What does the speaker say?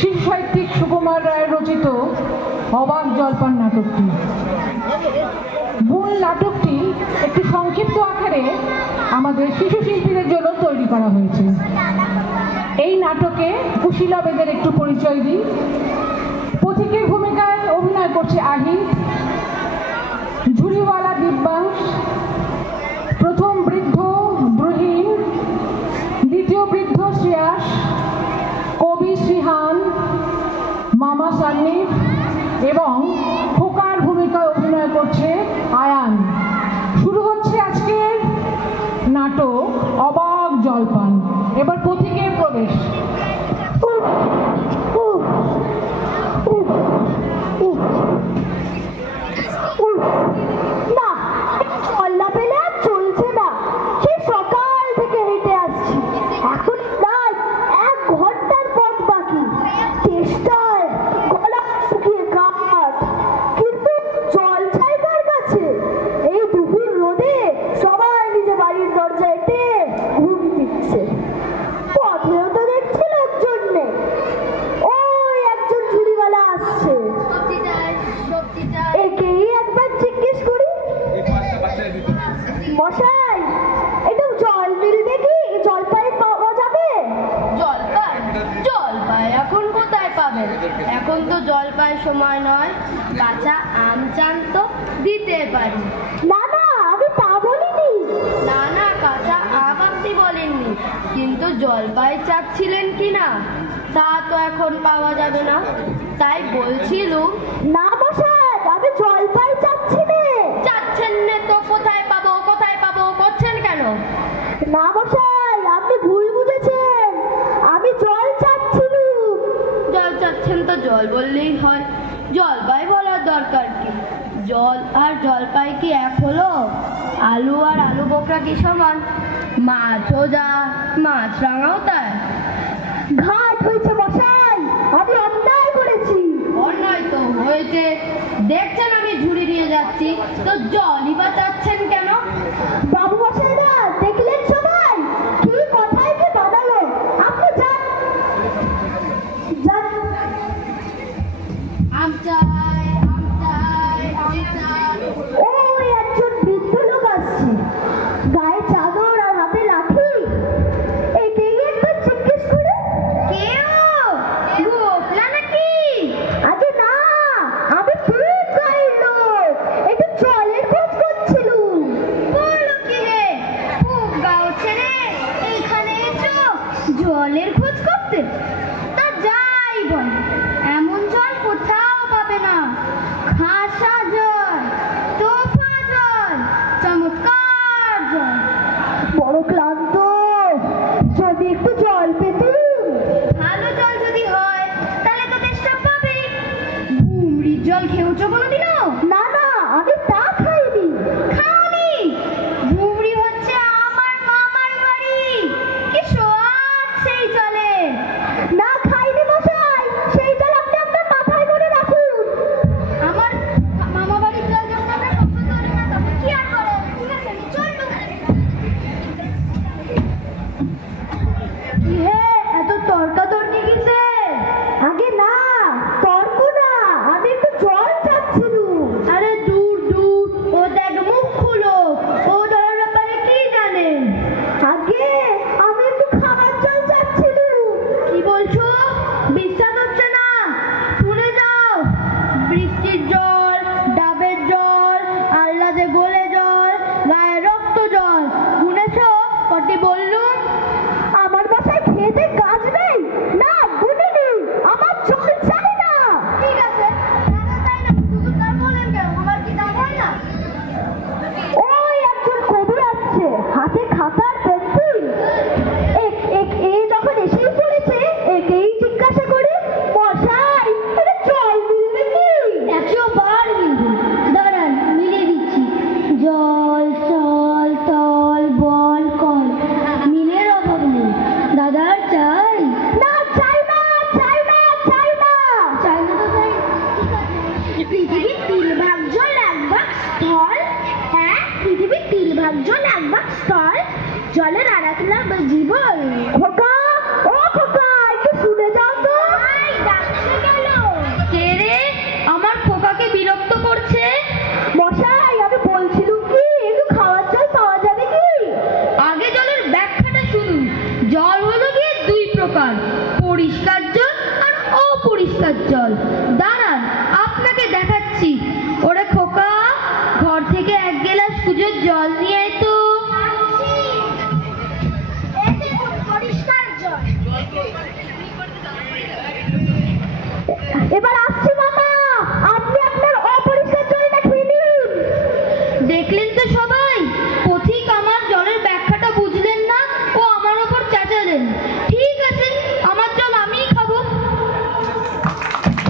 শিশু সাহিত্যিক সুকুমার রায়ের রচিত অবাক জলপান নাটকটি। মূল নাটকটি একটি সংক্ষিপ্ত আকারে আমাদের শিশু শিল্পীদের জন্য তৈরি করা হয়েছে। এই নাটকে কুশীলবেদের একটু পরিচয় দিই। পথিকের ভূমিকায় অভিনয় করছে আহিত, ঝুড়িওয়ালা দিব্যাংশ, প্রথম বৃদ্ধ ব্রহীন, দ্বিতীয় বৃদ্ধ শ্রেয়াস, কবি শ্রীহান, মামা সান্নিফ এবং খোকার ভূমিকায় অভিনয় করছে আয়ান। শুরু হচ্ছে আজকের নাটক অবাক জলপান। এবার পথিকের প্রবেশ। এখন তো জলপাই সময় নয়, কাঁচা আম চান তো দিতে পারি। না না, আমি তা বলিনি। না না, কাঁচা আম আপনি বলেননি, কিন্তু জলপাই চাচ্ছিলেন কিনা তা তো এখন পাওয়া যাবে না, তাই বলছিলুম। না মশাই, আমি জলপাই চাচ্ছি না। চাচ্ছেন না তো কোথায় পাবো কোথায় পাবো করছেন কেন? না মশাই, আপনি ভুল বুঝেছেন, আমি জল চাচ্ছিলুম। জল চাচ্ছেন তো জল বললেই হয়, জলপাই বলার দরকার কি? জল আর জলপাই কি এক হলো? আলু আর আলু বোকরা কি সমান? মাছও যা মাছ রাঙাও তাই। ঘাট হয়েছে মশাই, আমি অন্যায় করেছি। অন্যায় তো হয়েছে, দেখছেন আমি ঝুড়ি নিয়ে যাচ্ছি, তো জলই বা চাচ্ছেন কেন? বাবু মশাইরা দেখলেন সবাই কি কথায় কি বানালো। আপনি যান যান। আম চাই আম চাই আম চাই। ওই একজন বৃদ্ধ লোক আসছে, গায়ে চাদর আর হাতে লাঠি। একেই একবার জিজ্ঞেস করে। কেউ গোপলা নাকি? আগে না, আমি পুরুষ গায়ের লোক, একটু জলের খোঁজ করছিলুম। বলো কি রে, খুব গাও ছেড়ে এইখানে এসো জলের খোঁজ করতে? তা যাই প্রকার, পরিষ্কার জল আর অপরিষ্কার জল। দাঁড়ান, আপনাকে দেখাচ্ছি। ওরে খোকা, ঘর থেকে এক গ্লাস কুজোর জল নিয়ে আয় তো। এবার আসছি মামা, আপনি আপনার অপরিষ্কার জলটা খেয়ে নিন। দেখলেন তো